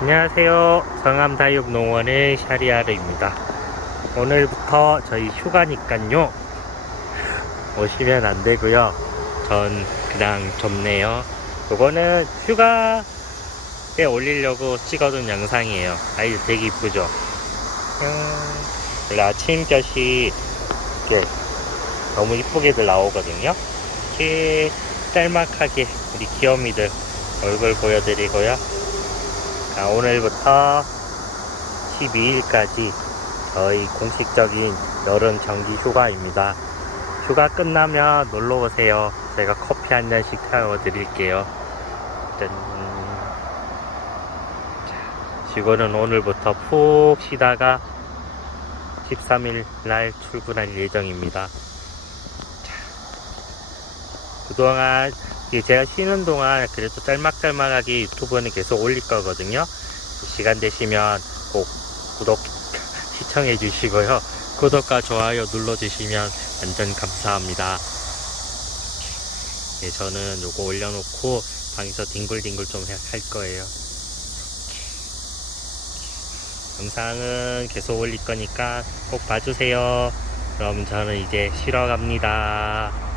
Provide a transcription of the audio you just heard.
안녕하세요. 성암다육농원의 샤리아르입니다. 오늘부터 저희 휴가니깐요. 오시면 안 되고요. 전 그냥 좁네요. 요거는 휴가에 올리려고 찍어둔 영상이에요. 아이들 되게 이쁘죠? 음, 원래 아침볕이 이렇게 너무 이쁘게들 나오거든요. 이렇게 짤막하게 우리 귀요미들 얼굴 보여드리고요. 자, 오늘부터 12일까지 저희 공식적인 여름 정기 휴가입니다. 휴가 끝나면 놀러 오세요. 제가 커피 한 잔씩 태워 드릴게요. 짠. 자, 직원은 오늘부터 푹 쉬다가 13일 날 출근할 예정입니다. 자, 그동안 제가 쉬는 동안 그래도 짤막짤막하게 유튜브는 계속 올릴 거거든요. 시간 되시면 꼭 구독, 시청해 주시고요. 구독과 좋아요 눌러 주시면 완전 감사합니다. 네, 저는 요거 올려놓고 방에서 뒹굴뒹굴 좀 할 거예요. 영상은 계속 올릴 거니까 꼭 봐주세요. 그럼 저는 이제 쉬러 갑니다.